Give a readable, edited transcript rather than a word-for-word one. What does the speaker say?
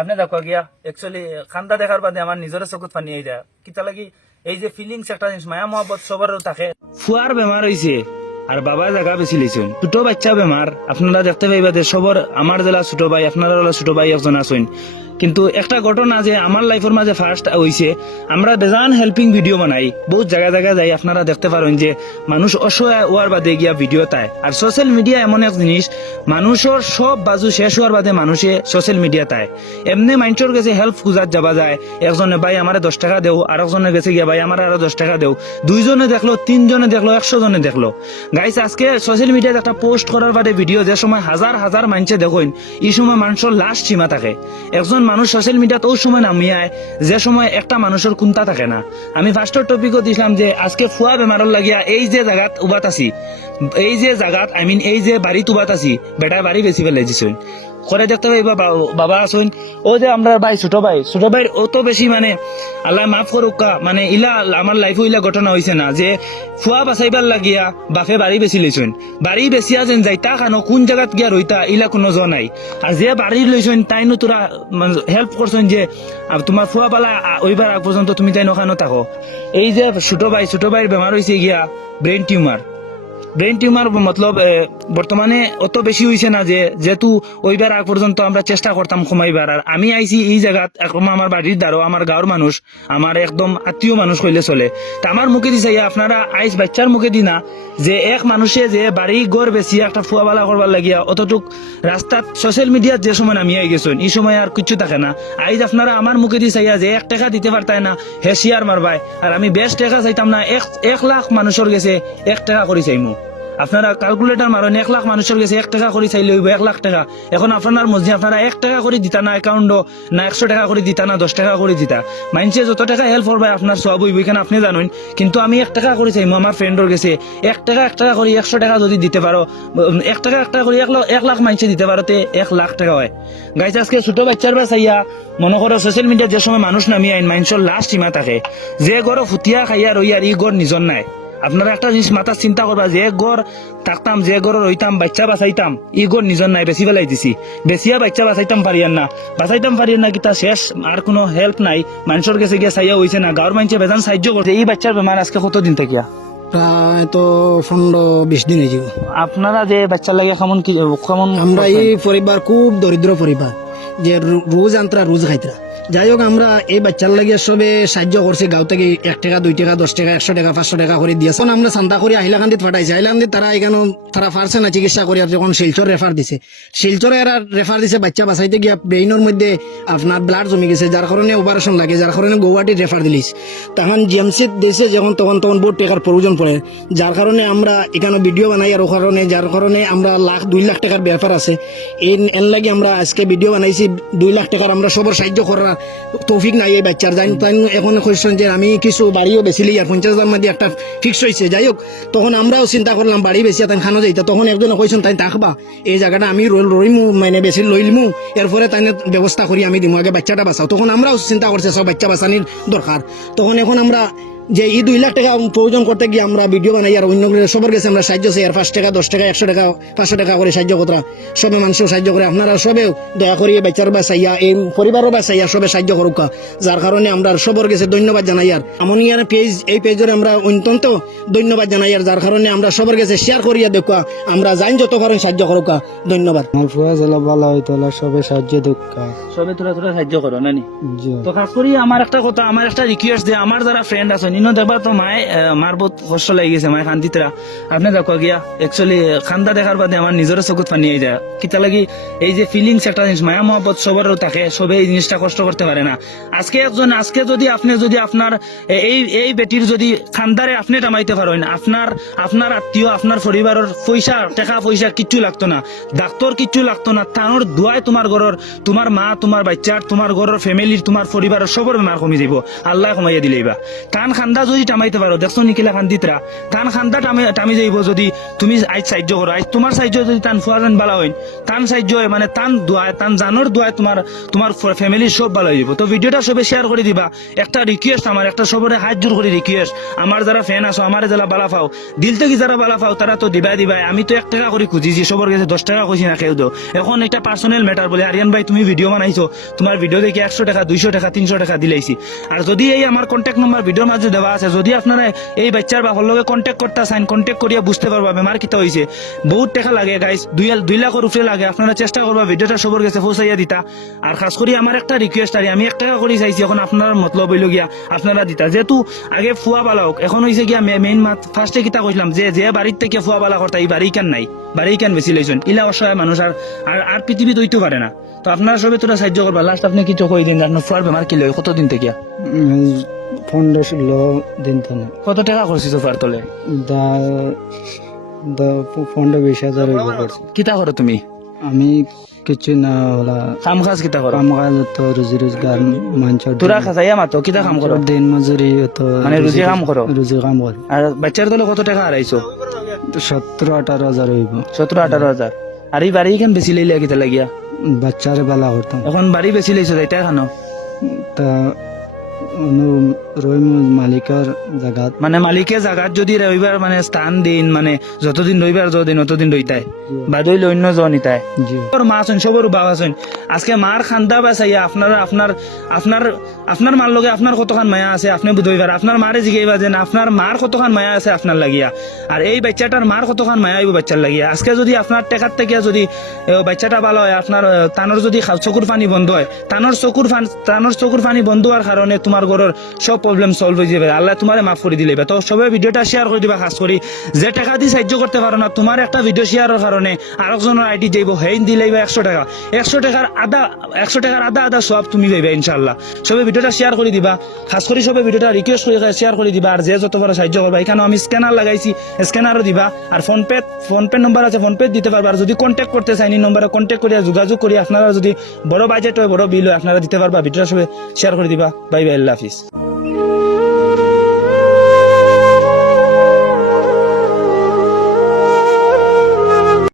আপনি দেখো গিয়া একচুয়ালি খান্দা দেখার বাদে আমার নিজের চকুত পানি আই যায় কিতা লাগি এই যে ফিলিংস একটা জিনিস মায়া মহব্বত সবারও থাকে। ফুয়ার বেমার হয়েছে আর বাবা জায়গা বেশি লিছেন, ছোট বাচ্চা বেমার আপনারা দেখতে পাইবা যে সবর আমার জেলা ছোট ভাই আপনারা ছোট ভাই একজন আছেন। কিন্তু একটা ঘটনা যে আমার লাইফের মাঝে ফার্স্ট হইছে, আমরা বেজান হেল্পিং ভিডিও বানাই বহুত জায়গা জায়গা যাই, আপনারা দেখতে পারেন যে মানুষ অসহায় হওয়ার বাদে গিয়া ভিডিও তাই। আর সোশ্যাল মিডিয়া এমন এক জিনিস মানুষের সব বাজু শেষ হওয়ার বাদে মানুষে সোশ্যাল মিডিয়া তাই এমনি মানুষের কাছে হেল্প খুঁজার যাবা যায়। একজনে ভাই আমার 10 টাকা দেও, আর একজনে গেছে গিয়া ভাই আমার আরো 10 টাকা দেও, দুইজনে দেখলো, তিনজনে দেখলো, 100 জনে দেখলো। গাইস আজকে সোশ্যাল মিডিয়ায় একটা পোস্ট করার বাদে ভিডিও যে সময় হাজার হাজার মানুষে দেখেন, এই সময় মানুষের লাস্ট সীমা থাকে। একজন মানুষ সোশ্যাল মিডিয়াতে ওই সময় নামিয়ে আয় যে সময় একটা মানুষের কুন্তা থাকে না। আমি ফার্স্টের টপিকও দিছিলাম যে আজকে ফুয়া বেমারর লাগিয়া এই যে জায়গাত উবাত আছি, এই যে জায়গাত এই যে বাড়িত উবাত আছি, বেটা বাড়ি বেশি ফেলে দিছেন করে দেখতে পাইবা বাবা আসুন। ও যে আমরা ভাই ছোট ভাই অত বেশি মানে আল্লাহ মাফ করুকা, মানে ইলা আমার লাইফে ইলা ঘটনা হয়েছে না যে ফুয়া বাঁচাইবার লাগিয়া বাপে বাড়ি বেশি লইছেন, বাড়ি বেশিয়া যেন যাইতা খানো কোন জায়গাত গিয়া রইতা ইলা কোনো জ নাই। আর যে বাড়ি লইছেন তাইনো তোরা হেল্প করছেন যে তোমার ফুয়া পালা ওইবার আগ পর্যন্ত তুমি তাই নখানো থাকো। এই যে ছোট ভাইয়ের বেমার হয়েছে গিয়া ব্রেন টিউমার মতলব বর্তমানে অত বেশি হয়েছে না যে যেহেতু ওইবার আগ পর্যন্ত আমরা চেষ্টা করতাম কমাইবার। আর আমি আইছি এই জায়গাত আমার বাড়ির দ্বারো আমার গাঁর মানুষ আমার একদম আত্মীয় মানুষ হইলে চলে। তা আমার মুখে দিছে আপনারা আইস বাচ্চার মুখে দি না যে এক মানুষে যে বাড়ি গড় বেশি একটা ফুয়াবালা করবার লাগিয়া অতটুক রাস্তাত সোশ্যাল মিডিয়াত যে সময় নামিয়ে গেছেন এই সময় আর কিছু থাকে না। আইজ আপনারা আমার মুখে দি চাইয়া যে 1 টাকা দিতে পারতাই না হে শেয়ার মারবাই, আর আমি 20 টাকা চাইতাম না 1 লাখ মানুষের গেছে 1 টাকা করে চাইমু। আপনারা ক্যালকুলেটর মারেন 1 লাখ মানুষের কাছে 1 টাকা করে চাইলে হইব 1 লাখ টাকা। এখন আপনার মধ্যে আপনারা 1 টাকা করে দিতা না অ্যাকাউন্টও না 100 টাকা করে দিতা না 10 টাকা করে দিতা, মাইনসে যত টাকা হেল্প করবে আপনার সব হইব কেন আপনি জানেন। কিন্তু আমি 1 টাকা করে চাইমু আমার ফ্রেন্ডের কাছে 1 টাকা করে 100 টাকা যদি দিতে পারো 1 টাকা করে 1 লাখ মাইনসে দিতে পারো তে 1 লাখ টাকা হয়। গাইস আজকে ছোট বাচ্চার বা চাইয়া মনে করো সোশ্যাল মিডিয়া যে সময় মানুষ নামিয়ে আইন মানুষের লাস্ট সীমা থাকে, যে গড় ফুটিয়া খাইয়া রইয়ার ই গড় নিজর নাই। আপনারা একটা জিনিস মাথা চিন্তা করবা যে গড় থাকতাম যে গড় রইতাম বাচ্চা বাঁচাইতাম ই গড় নিজর নাই বেশি বেলাই দিছি, বেশিয়া বাচ্চা বাঁচাইতাম পারিয়ান না কিতা শেষ আর কোনো হেল্প নাই মানুষের কাছে গিয়ে চাইয়া হয়েছে না। গাঁর মানুষে বেজান সাহায্য করছে। এই বাচ্চার বেমার আজকে কতদিন থাকিয়া প্রায় তো 15-20 দিন হয়ে যাব। আপনারা যে বাচ্চার লাগে কেমন আমরা এই পরিবার খুব দরিদ্র পরিবার যে রোজ আন্তরা রোজ খাইতরা। যাই হোক আমরা এই বাচ্চার লাগিয়ে সবে সাহায্য করছি গাঁও থেকে 1 টাকা 2 টাকা 10 টাকা 100 টাকা 500 টাকা করে দিয়েছে। আমরা চান্দা করে হাইলাকান্দিত পাঠাইছি, হাইলাকান্দিত তারা এখানে তারা পারছে না চিকিৎসা করি, আর যখন শিলচর রেফার দিছে বাচ্চা বাঁচাইতে গিয়া ব্রেইনের মধ্যে আপনার ব্লাড জমি গেছে, যার কারণে অপারেশন লাগে, যার কারণে গুয়াহাটির রেফার দিলিস। তখন জিএমসিত দিয়েছে যখন তখন বহুত টাকার প্রয়োজন পড়ে, যার কারণে আমরা এখানে ভিডিও বানাই। আর ও কারণে যার কারণে আমরা 2 লাখ টাকার ব্যাপার আছে এর লাগে আমরা আজকে ভিডিও বানাইছি। 2 লাখ টাকার আমরা সবার সাহায্য করার তৌফিক নাই এই বাচ্চার। জানি তাই এখন কইছেন যে আমি কিছু বাড়িও বেচিলি আর 50,000 মধ্যে একটা ফিক্স হয়েছে। যাই হোক তখন আমরাও চিন্তা করলাম বাড়ি বেশি তাই খানো যাইতা, তখন একজন কইছেন তাই থাকবা এই জায়গাটা আমি রইমু মানে বেশি লইলমু, এরপরে তাই ব্যবস্থা করি আমি দিমু, আগে বাচ্চাটা বাঁচাও। তখন আমরাও চিন্তা করছে সব বাচ্চা বাঁচানির দরকার। তখন এখন আমরা যে এই 2 লাখ টাকা প্রয়োজন করতে গিয়ে আমরা ভিডিও বানাই আর অন্য সবার কাছে আমরা সাহায্য চাই। আর 5 টাকা 10 টাকা 100 টাকা 500 টাকা করে সাহায্য করা সবে মানুষও সাহায্য করে। আপনারা সবেও দয়া করি বাচ্চার বাঁচাইয়া এই পরিবারও বাঁচাইয়া সবে সাহায্য করুক, যার কারণে আমরা সবার কাছে ধন্যবাদ জানাই। আর এমন ইয়ার পেজ এই পেজের আমরা অত্যন্ত ধন্যবাদ জানাই, আর যার কারণে আমরা সবার কাছে শেয়ার করিয়া দেখা আমরা জানি যত কারণ সাহায্য করুক। ধন্যবাদ। সবে সাহায্য দোকা সবে তোরা সাহায্য করো নানি। তো খাস করি আমার একটা কথা, আমার একটা রিকোয়েস্ট যে আমার যারা ফ্রেন্ড আছেন ইনো দেখবা তো মার বহুত কষ্ট লাগি গেছে মায় খান্তিতরা। আপনি দেখো গিয়া একচুয়ালি খান্দা দেখার বাদে আমার নিজের চকুত পানি হয়ে যায় কিতা লাগি এই যে ফিলিংস একটা জিনিস মায়া মহব্বত সবারও থাকে, সবে এই জিনিসটা কষ্ট করতে পারে না। আজকে যদি আপনি যদি আপনার এই বেটির যদি খান্দারে আপনি টামাইতে পারেন, আপনার আত্মীয় আপনার পরিবারের টাকা পয়সা কিচ্ছু লাগতো না, ডাক্তার কিচ্ছু লাগতো না, তানোর দোয়ায় তোমার ঘরের তোমার মা তোমার বাচ্চার তোমার ঘরের ফ্যামিলির তোমার পরিবারের সবর বেমার কমে যাব, আল্লাহ কমাইয়া দিলেইবা। কান খান্দা যদি টামাইতে পারো দেখছো নিকিলা খান্দিতরা তান খান্দা টামি যাইব যদি তুমি আজ সাহায্য করো আজ তোমার সাহায্য যদি তান ফুয়ারেন বালা হইন তান সাহায্য মানে তান দোয়ায় তান জানোর দোয়ায় তোমার ফ্যামিলির সব ভালো হয়ে যাব। তো ভিডিওটা সবে শেয়ার করে দিবা। একটা রিকোয়েস্ট আমার, একটা সবরে হাত জোর করে রিকোয়েস্ট, আমার যারা ফ্যান আছো, আমার যারা বালা পাও, দিল থেকে যারা বালা পাও তারা তো দিবাই। আমি তো 1 টাকা করে খুঁজিছি, সবার কাছে 10 টাকা খুঁজি না কেউ দো। এখন এটা পার্সোনাল ম্যাটার বলে আরিয়ান ভাই তুমি ভিডিও বানাইছো, তোমার ভিডিও দেখে 100 টাকা 200 টাকা 300 টাকা দিলাইছি। আর যদি এই আমার কন্ট্যাক্ট নাম্বার ভিডিওর মাঝে দেওয়া আছে, যদি আপনারা এই বাচ্চার বাবার লগে কন্ট্যাক্ট করতে চান, কন্ট্যাক্ট করিয়া বুঝতে পারবা বেমার কিতা হয়েছে। বহুত টাকা লাগে গাইস, 2 লাখের উপরে লাগে। আপনারা চেষ্টা করবা ভিডিওটা সবার কাছে পৌঁছাইয়া দিতা। আর খাস করে আমার একটা রিকোয়েস্ট আর আমি 1 টাকা করে চাইছি, এখন আপনার মতলব হইল গিয়া আপনারা দিতা। যেহেতু আগে ফুয়া বালা হোক, এখন হয়েছে গিয়া মেইন মাত ফার্স্টে কিতা কইলাম যে বাড়ির থেকে ফুয়া বালা করতা এই বাড়ি কেন নাই, বাড়ি কেন বেশি লইছেন, ইলা অসহায় মানুষ আর পৃথিবীতে হইতে পারে না। তো আপনারা সবে তোরা সাহায্য করবা। লাস্ট আপনি কিছু কই দিন, আপনার ফুয়ার বেমার কি লয় কতদিন থেকে? 15-16 দিন তো না, কত টাকা করছিস ফুয়ার তলে? 15-20 হাজার করছি। কিতা করো তুমি? আমি কিছু না হলা কাম কাজ কিতা করো? কাম কাজ তো রুজি রোজগার মানুষের তোরা খাসাইয়া মাতো কিতা কাম করো? দিন মজুরি তো মানে রুজি কাম করো? রুজি কাম করি। আর বাচ্চার তলে কত টাকা হারাইছো? 17-18 হাজার হইব। 17-18 হাজার। আর এই বাড়ি কেন বেশি লইলে কিতা লাগিয়া? বাচ্চারে বালা করতাম। এখন বাড়ি বেশি লইছো তাইটা কেন? তা রইম মালিকের জায়গাত মানে মালিকের জায়গাত যদি রবিবার মানে স্থান দিন, মানে যতদিন রবিবার যতদিন অতদিন রইতাই বাদইলে অন্য জন ইতাই। জি মা আছেন সবর বাবা আছেন। আজকে মার খান্দা বাসাইয়া আপনার মার লগে আপনার কতখান মায়া আছে আপনি বুঝইবার। আপনার মারে জিগাইবা যে আপনার মার কতখান মায়া আছে আপনার লাগিয়া, আর এই বাচ্চাটার মার কতখান মায়া হইব বাচ্চার লাগিয়া। আজকে যদি আপনার টেকার থেকে যদি বাচ্চাটা ভালো হয়, আপনার তানোর যদি চকুর পানি বন্ধ হয়, তানোর চকুর পানি বন্ধ হওয়ার কারণে তোমার ঘরের সব প্রবলেম সলভ হয়ে যাবে। আল্লাহ তোমারে মাফ করে দিলে। তো সবাই ভিডিওটা শেয়ার করে দিবা। খাস করি যে টাকা দিয়ে সাহায্য করতে পারো না, তোমার একটা ভিডিও শেয়ারের কারণে আরেকজনের আইডি যাইব, হেইন দিলেইবা 100 টাকা। 100 টাকার আধা সব তুমি পাইবা ইনশাআল্লাহ। সবাই ভিডিওটা শেয়ার করে দিবা। খাস করে সবাই ভিডিওটা রিকোয়েস্ট করে শেয়ার করে দিবা। আর যে যত বড় সাহায্য করবা, এখানে আমি স্ক্যানার লাগাইছি, স্ক্যানারও দিবা। আর ফোনপে নম্বর আছে, ফোনপে দিতে পারবা। আর যদি কন্ট্যাক্ট করতে চাই এই নম্বরে কন্ট্যাক্ট করিয়া যোগাযোগ করি, আপনারা যদি বড় বাজেট হয়, বড় বিল হয়, আপনারা দিতে পারবা। ভিডিওটা সবাই শেয়ার করে দিবা। বাই বাই, আল্লাহ হাফিজ।